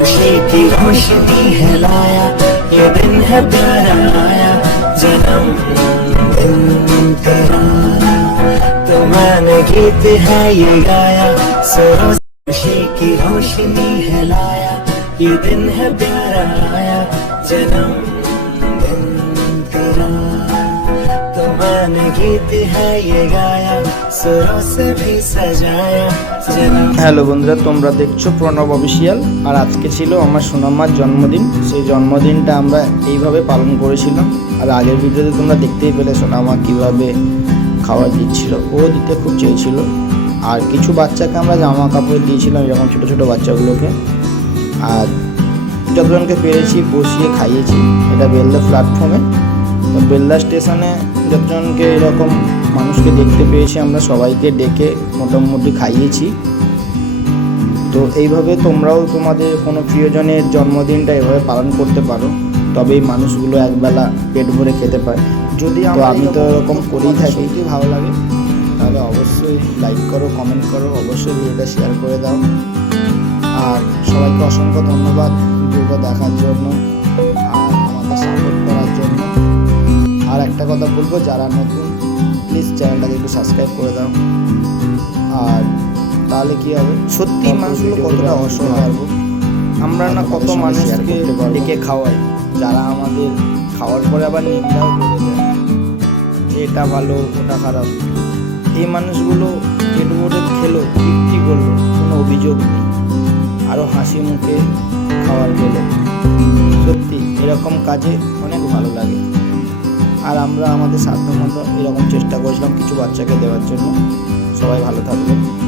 खुशी की रोशनी है लाया ये दिन है प्यारा आया जन्म दिन तेरा तो मैंने गीत है ये गाया सरों से खुशी की रोशनी है लाया ये दिन है प्यारा आया जन्म तो मैंने गीत है ये गाया सुरों से भी सजाया जन्म হ্যালো বন্ধুরা তোমরা দেখছো প্রণব অফিসিয়াল আর আজকে ছিল আমার সোনামার জন্মদিন সেই জন্মদিনটা আমরা এইভাবে পালন করেছিলাম আর আগের ভিডিওতে তোমরা দেখতেই পেলে সোনামা কীভাবে খাবার দিচ্ছিল ও দিতে খুব চেয়েছিল আর কিছু বাচ্চাকে আমরা জামা কাপড় দিয়েছিলাম এরকম ছোটো ছোটো বাচ্চাগুলোকে আর যতজনকে পেরেছি বসিয়ে খাইয়েছি এটা বেলদা প্ল্যাটফর্মে তো বেলদা স্টেশনে যতজনকে এরকম মানুষকে দেখতে পেয়েছি আমরা সবাইকে ডেকে মোটামুটি খাইয়েছি। তো এইভাবে তোমরাও তোমাদের কোনো প্রিয়জনের জন্মদিনটা এভাবে পালন করতে পারো তবেই মানুষগুলো একবেলা পেট ভরে খেতে পারে যদি আমি তো এরকম করেই থাকি। কি ভালো লাগে তাহলে অবশ্যই লাইক করো কমেন্ট করো অবশ্যই ভিডিওটা শেয়ার করে দাও। আর সবাইকে অসংখ্য ধন্যবাদ ভিডিওটা দেখার জন্য। একটা কথা বলব যারা নতুন প্লিজ চ্যানেলটাকে একটু সাবস্ক্রাইব করে দাও। আর তাহলে কি হবে? সত্যি মানুষগুলো কতটা অসহায়। আমরা না কত মানুষকে ডেকে খাওয়াই। যারা আমাদের খাওয়ার পরে আবার নিন্দাও করে দেয়। যে এটা ভালো ওটা খারাপ। এই মানুষগুলো পেট ভরে খেলো তৃপ্তি করল কোনো অভিযোগ নেই। আরও হাসি মুখে খাওয়ার পেল সত্যি এরকম কাজে অনেক ভালো লাগে। আর আমরা আমাদের সাধ্যমতো এরকম চেষ্টা করেছিলাম কিছু বাচ্চাকে দেওয়ার জন্য। সবাই ভালো থাকবে